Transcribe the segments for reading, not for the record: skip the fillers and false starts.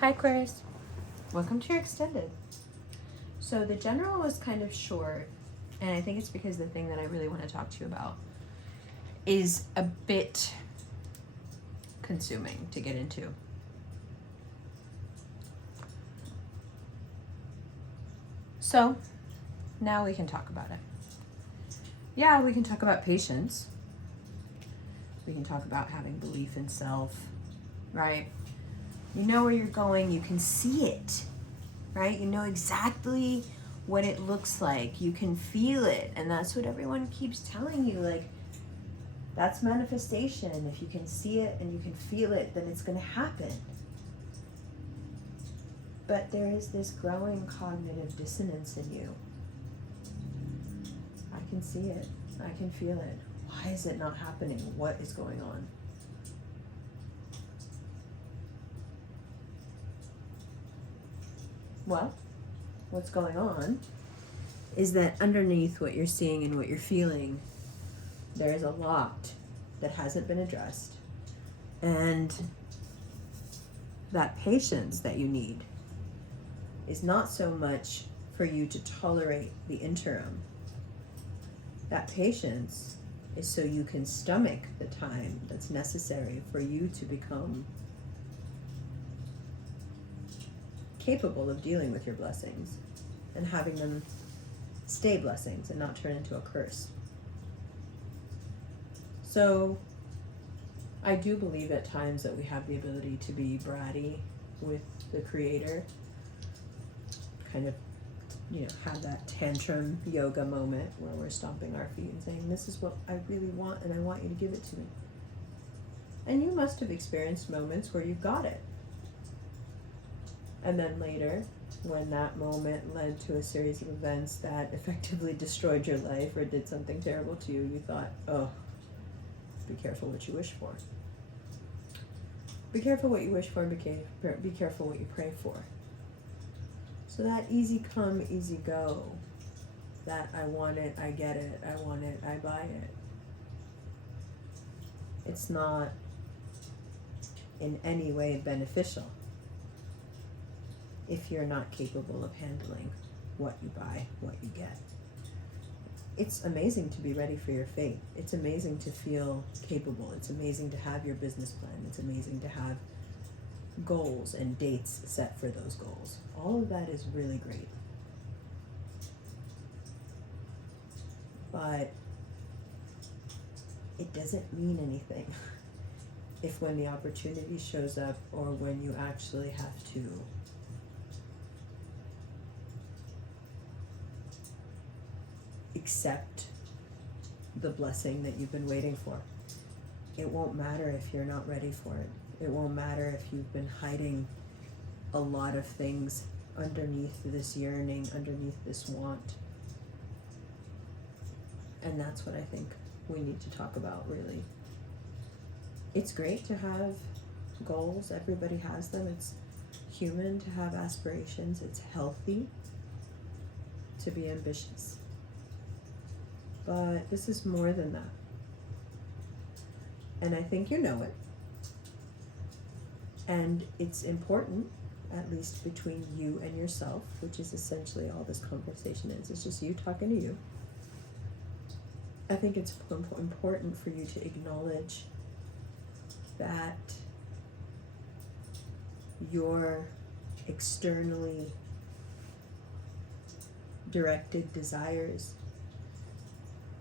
Hi Aquarius, welcome to your extended. So the general was kind of short, and I think it's because the thing that I really want to talk to you about is a bit consuming to get into. So now we can talk about it. Yeah, we can talk about patience. We can talk about having belief in self, right? You know where you're going, you can see it, right? You know exactly what it looks like. You can feel it. And that's what everyone keeps telling you. Like, that's manifestation. If you can see it and you can feel it, then it's going to happen. But there is this growing cognitive dissonance in you. I can see it. I can feel it. Why is it not happening? What is going on? Well, what's going on is that underneath what you're seeing and what you're feeling, there is a lot that hasn't been addressed. And that patience that you need is not so much for you to tolerate the interim. That patience is so you can stomach the time that's necessary for you to become capable of dealing with your blessings and having them stay blessings and not turn into a curse. So I do believe at times that we have the ability to be bratty with the Creator, kind of, have that tantrum yoga moment where we're stomping our feet and saying, this is what I really want and I want you to give it to me. And you must have experienced moments where you got it. And then later, when that moment led to a series of events that effectively destroyed your life or did something terrible to you, you thought, oh, be careful what you wish for. Be careful what you wish for, and be careful what you pray for. So that easy come, easy go, that I want it, I get it, I want it, I buy it. It's not in any way beneficial if you're not capable of handling what you buy, what you get. It's amazing to be ready for your fate. It's amazing to feel capable. It's amazing to have your business plan. It's amazing to have goals and dates set for those goals. All of that is really great. But it doesn't mean anything if when the opportunity shows up or when you actually have to accept the blessing that you've been waiting for. It won't matter if you're not ready for it. It won't matter if you've been hiding a lot of things underneath this yearning, underneath this want. And that's what I think we need to talk about, really. It's great to have goals. Everybody has them. It's human to have aspirations. It's healthy to be ambitious. But this is more than that. And I think you know it. And it's important, at least between you and yourself, which is essentially all this conversation is. It's just you talking to you. I think it's important for you to acknowledge that your externally directed desires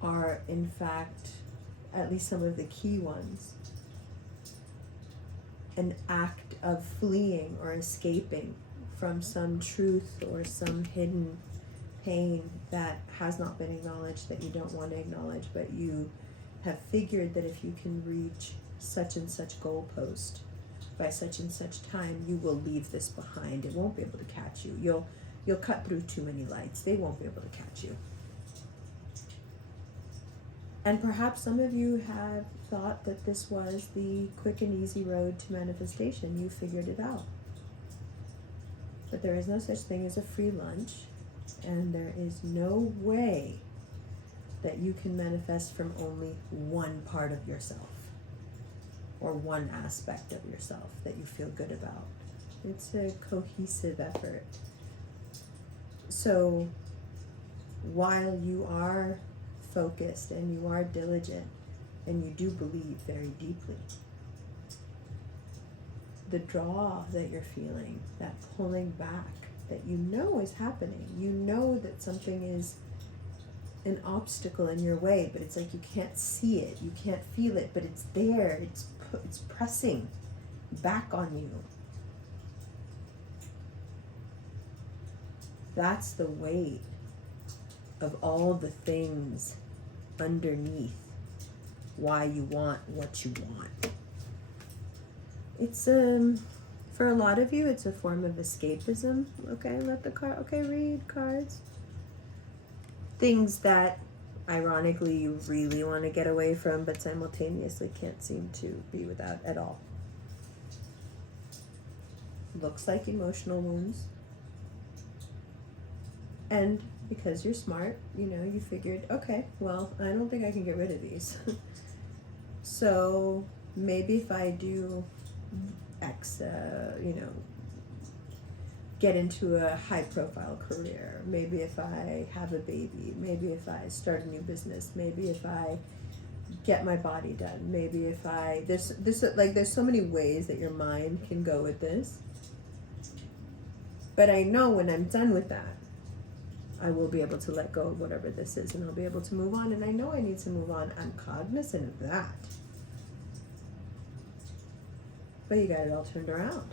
are, in fact, at least some of the key ones, an act of fleeing or escaping from some truth or some hidden pain that has not been acknowledged, that you don't want to acknowledge, but you have figured that if you can reach such and such goalpost by such and such time, you will leave this behind. It won't be able to catch you. You'll cut through too many lights. They won't be able to catch you. And perhaps some of you have thought that this was the quick and easy road to manifestation. You figured it out. But there is no such thing as a free lunch, and there is no way that you can manifest from only one part of yourself or one aspect of yourself that you feel good about. It's a cohesive effort. So while you are focused and you are diligent and you do believe very deeply, the draw that you're feeling, that pulling back that you know is happening, you know that something is an obstacle in your way, but it's like you can't see it, you can't feel it, but it's there, it's pressing back on you. That's the weight of all the things underneath why you want what you want. It's for a lot of you, it's a form of escapism. Okay, read cards. Things that ironically you really want to get away from, but simultaneously can't seem to be without at all. Looks like emotional wounds. And because you're smart, you figured, okay, well, I don't think I can get rid of these. So maybe if I do X, get into a high profile career, maybe if I have a baby, maybe if I start a new business, maybe if I get my body done, maybe if there's so many ways that your mind can go with this. But I know when I'm done with that, I will be able to let go of whatever this is, and I'll be able to move on. And I know I need to move on. I'm cognizant of that. But you got it all turned around.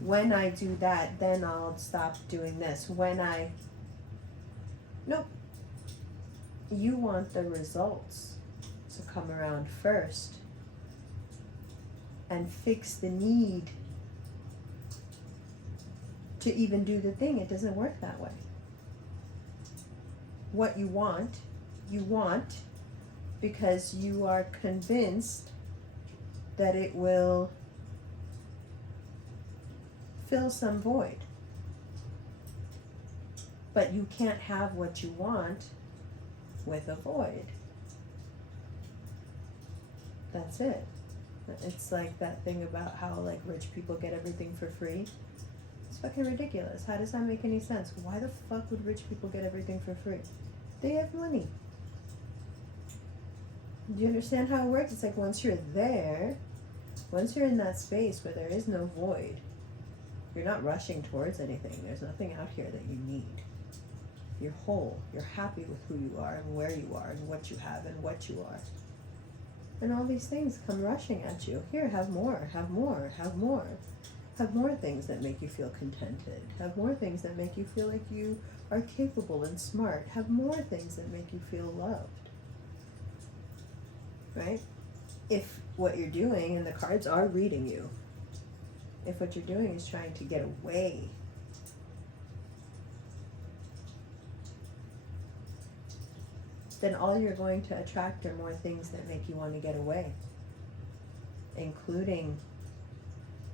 When I do that, then I'll stop doing this. Nope. You want the results to come around first and fix the need to even do the thing. It doesn't work that way. What you want because you are convinced that it will fill some void. But you can't have what you want with a void. That's it. It's like that thing about how rich people get everything for free. It's fucking ridiculous. How does that make any sense? Why the fuck would rich people get everything for free? They have money. Do you understand how it works? It's like once you're there, once you're in that space where there is no void, you're not rushing towards anything. There's nothing out here that you need. You're whole. You're happy with who you are and where you are and what you have and what you are. And all these things come rushing at you. Here, have more, have more, have more. Have more things that make you feel contented. Have more things that make you feel like you are capable and smart. Have more things that make you feel loved. Right? If what you're doing, and the cards are reading you, if what you're doing is trying to get away, then all you're going to attract are more things that make you want to get away, including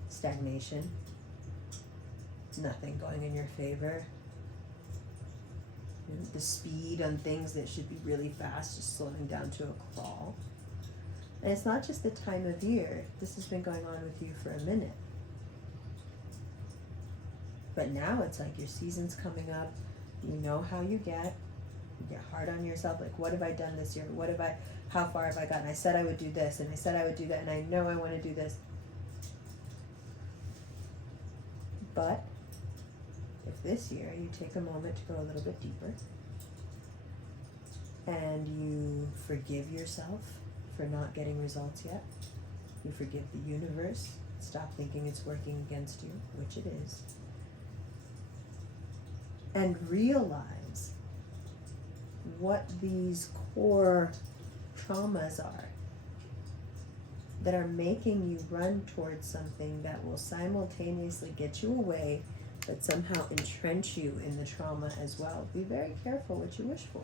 stagnation, nothing going in your favor, the speed on things that should be really fast just slowing down to a crawl. And it's not just the time of year. This has been going on with you for a minute. But now it's like your season's coming up. You know how you get. You get hard on yourself. Like, what have I done this year? How far have I gotten? I said I would do this, and I said I would do that, and I know I want to do this. But if this year you take a moment to go a little bit deeper and you forgive yourself for not getting results yet, you forgive the universe, stop thinking it's working against you, which it is, and realize what these core traumas are that are making you run towards something that will simultaneously get you away, but somehow entrench you in the trauma as well. Be very careful what you wish for.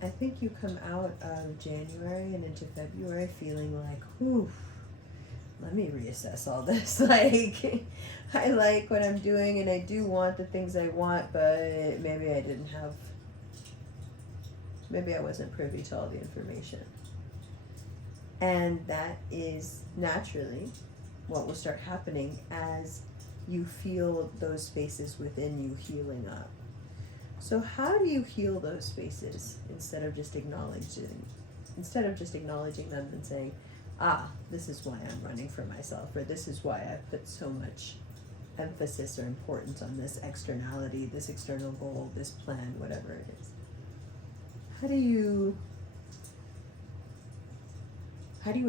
I think you come out of January and into February feeling like, whew, let me reassess all this. I like what I'm doing and I do want the things I want, but maybe I wasn't privy to all the information. And that is naturally what will start happening as you feel those spaces within you healing up. So how do you heal those spaces instead of just acknowledging them and saying, this is why I'm running for myself, or this is why I've put so much emphasis or importance on this externality, this external goal, this plan, whatever it is. How do you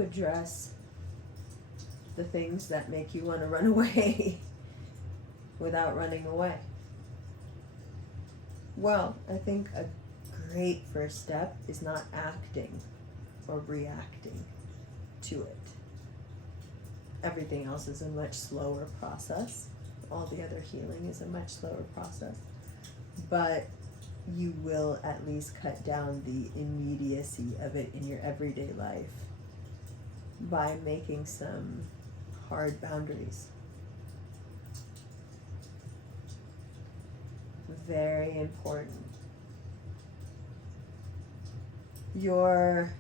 address the things that make you want to run away without running away? Well, I think a great first step is not acting or reacting to it. Everything else is a much slower process. All the other healing is a much slower process. But you will at least cut down the immediacy of it in your everyday life by making some hard boundaries. Very important. Your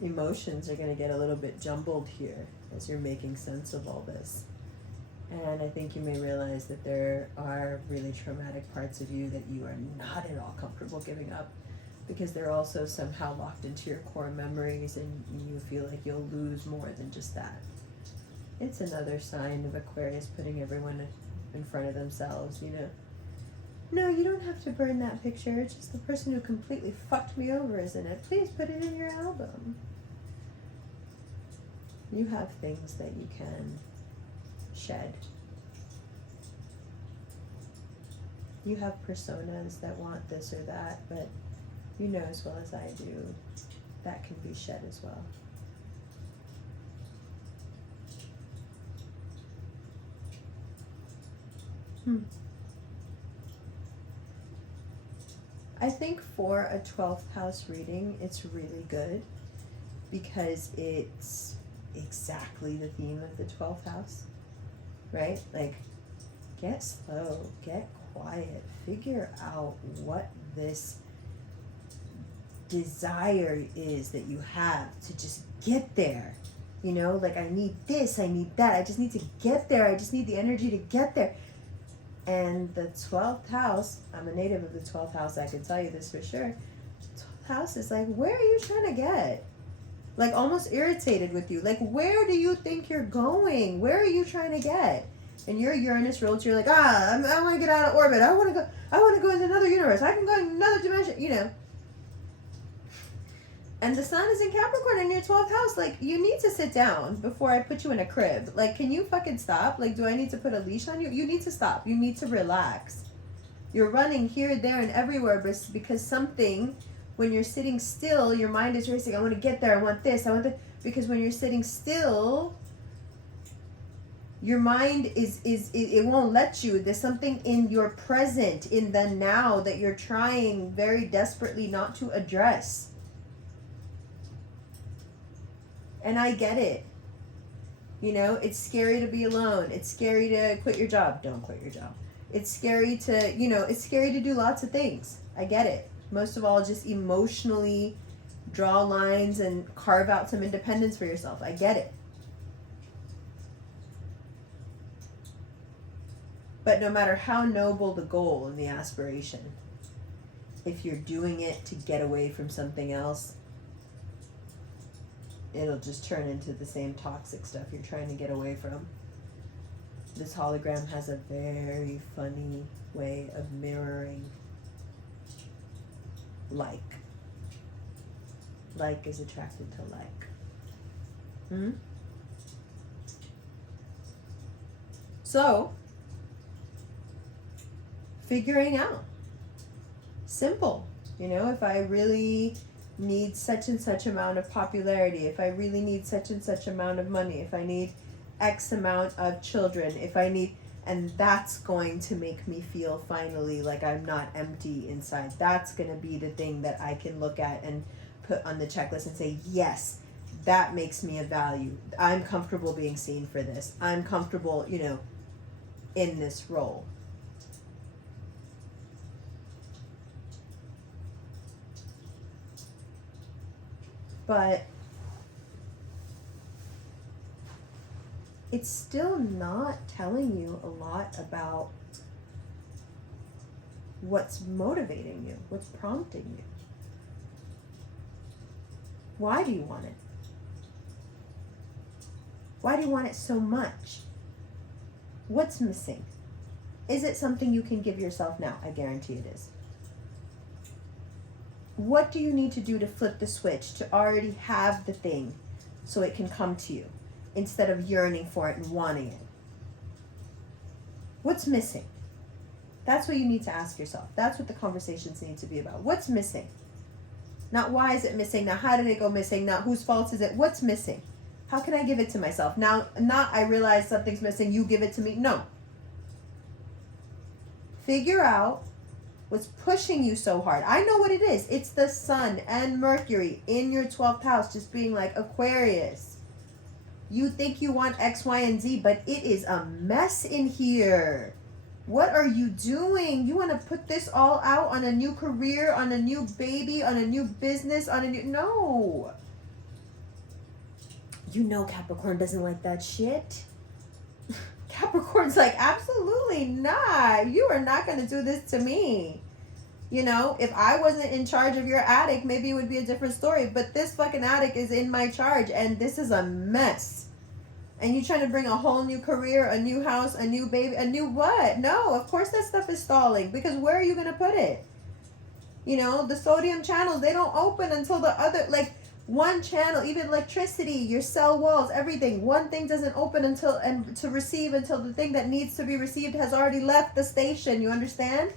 emotions are going to get a little bit jumbled here as you're making sense of all this. And I think you may realize that there are really traumatic parts of you that you are not at all comfortable giving up, because they're also somehow locked into your core memories, and you feel like you'll lose more than just that. It's another sign of Aquarius putting everyone in front of themselves, you know. No, you don't have to burn that picture. It's just the person who completely fucked me over is in it. Please put it in your album. You have things that you can shed. You have personas that want this or that, but you know as well as I do, that can be shed as well. I think for a 12th house reading, it's really good because it's exactly the theme of the 12th house, right? Like, get slow, get quiet, figure out what this desire is that you have to just get there. You know, like, I need this, I need that, I just need to get there, I just need the energy to get there. And the 12th house, I'm a native of the 12th house, I can tell you this for sure. 12th house is like, where are you trying to get? Like, almost irritated with you. Like, where do you think you're going? Where are you trying to get? And you're Uranus rolled, you're like, I want to get out of orbit. I want to go into another universe. I can go in another dimension, you know. And the sun is in Capricorn in your 12th house. Like, you need to sit down before I put you in a crib. Like, can you fucking stop? Like, do I need to put a leash on you? You need to stop. You need to relax. You're running here, there, and everywhere because something, when you're sitting still, your mind is racing. I want to get there. I want this. I want that. Because when you're sitting still, your mind it won't let you. There's something in your present, in the now, that you're trying very desperately not to address. And I get it. You know, it's scary to be alone. It's scary to quit your job. Don't quit your job. It's scary to, it's scary to do lots of things. I get it. Most of all, just emotionally draw lines and carve out some independence for yourself. I get it. But no matter how noble the goal and the aspiration, if you're doing it to get away from something else, it'll just turn into the same toxic stuff you're trying to get away from. This hologram has a very funny way of mirroring like. Like is attracted to like. So, figuring out. Simple. If I really need such and such amount of popularity, if I really need such and such amount of money, if I need X amount of children, if I need, and that's going to make me feel finally like I'm not empty inside. That's going to be the thing that I can look at and put on the checklist and say, yes, that makes me of value. I'm comfortable being seen for this. I'm comfortable, in this role. But it's still not telling you a lot about what's motivating you, what's prompting you. Why do you want it? Why do you want it so much? What's missing? Is it something you can give yourself now? I guarantee it is. What do you need to do to flip the switch to already have the thing so it can come to you instead of yearning for it and wanting it? What's missing? That's what you need to ask yourself. That's what the conversations need to be about. What's missing? Not why is it missing? Now how did it go missing? Not whose fault is it? What's missing? How can I give it to myself? Now, not I realize something's missing, you give it to me. No. Figure out what's pushing you so hard. I know what it is. It's the sun and Mercury in your 12th house just being like, Aquarius, you think you want X, Y, and Z, but it is a mess in here. What are you doing? You want to put this all out on a new career, on a new baby, on a new business, on a new... No. You know Capricorn doesn't like that shit. Capricorn's like, absolutely not. You are not going to do this to me. You know, if I wasn't in charge of your attic, maybe it would be a different story. But this fucking attic is in my charge, and this is a mess. And you trying to bring a whole new career, a new house, a new baby, a new what? No, of course that stuff is stalling. Because where are you going to put it? You know, the sodium channels, they don't open until the other, like, one channel, even electricity, your cell walls, everything. One thing doesn't open until, and to receive until the thing that needs to be received has already left the station. You understand?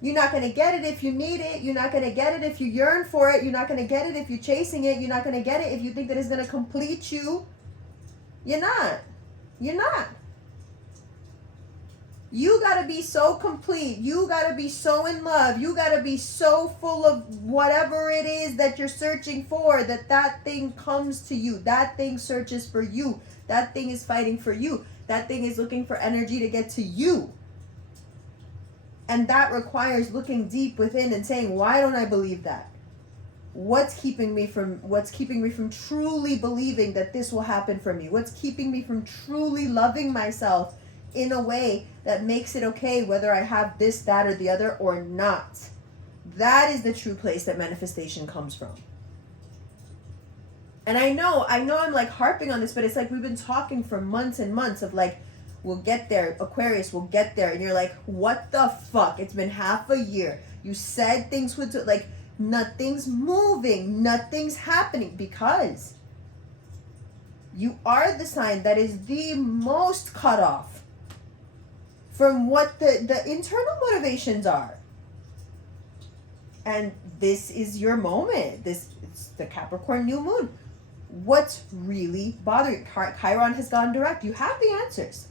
You're not going to get it if you need it. You're not going to get it if you yearn for it. You're not going to get it if you're chasing it. You're not going to get it if you think that it's going to complete you. You're not. You're not. You got to be so complete. You got to be so in love. You got to be so full of whatever it is that you're searching for, that that thing comes to you. That thing searches for you. That thing is fighting for you. That thing is looking for energy to get to you. And that requires looking deep within and saying, why don't I believe that? What's keeping me from truly believing that this will happen for me? What's keeping me from truly loving myself in a way that makes it okay whether I have this, that, or the other or not? That is the true place that manifestation comes from. And I know I'm like harping on this, but it's like we've been talking for months and months of like, we'll get there, Aquarius, we'll get there. And you're like, what the fuck? It's been half a year. You said things would do, like, nothing's moving, nothing's happening, because you are the sign that is the most cut off from what the internal motivations are. And this is your moment. It's the Capricorn new moon. What's really bothering? Chiron has gone direct. You have the answers.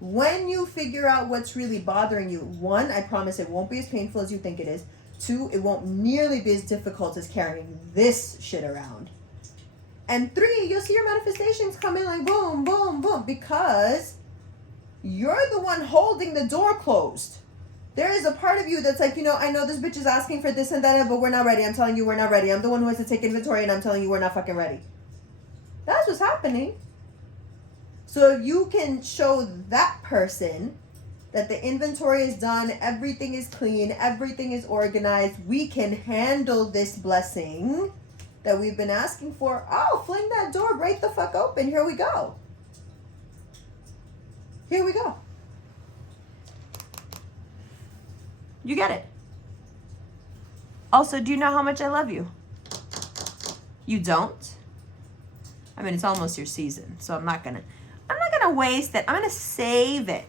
When you figure out what's really bothering you, 1, I promise it won't be as painful as you think it is. 2, it won't nearly be as difficult as carrying this shit around. And 3, you'll see your manifestations come in like boom, boom, boom, because you're the one holding the door closed. There is a part of you that's like, you know, I know this bitch is asking for this and that, but we're not ready. I'm telling you we're not ready. I'm the one who has to take inventory, and I'm telling you we're not fucking ready. That's what's happening. So if you can show that person that the inventory is done, everything is clean, everything is organized, we can handle this blessing that we've been asking for. Oh, fling that door right the fuck open. Here we go. Here we go. You get it. Also, do you know how much I love you? You don't? I mean, it's almost your season, so I'm not gonna waste it. I'm gonna save it.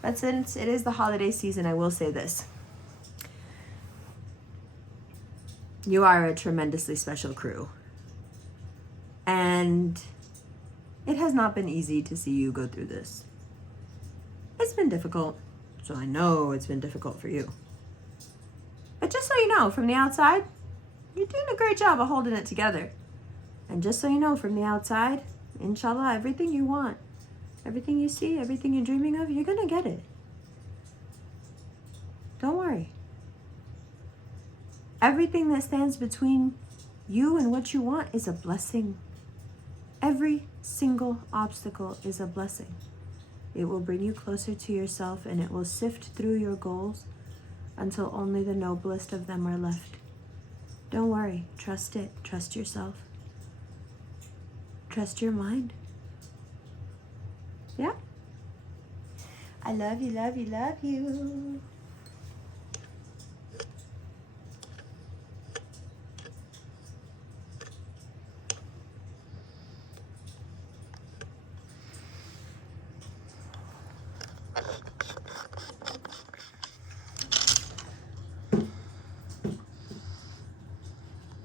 But since it is the holiday season, I will say this. You are a tremendously special crew. And it has not been easy to see you go through this. It's been difficult. So I know it's been difficult for you. But just so you know, from the outside, you're doing a great job of holding it together. And just so you know, from the outside, inshallah, everything you want, everything you see, everything you're dreaming of, you're gonna get it. Don't worry. Everything that stands between you and what you want is a blessing. Every single obstacle is a blessing. It will bring you closer to yourself, and it will sift through your goals until only the noblest of them are left. Don't worry. Trust it. Trust yourself. Trust your mind. Yeah? I love you, love you, love you.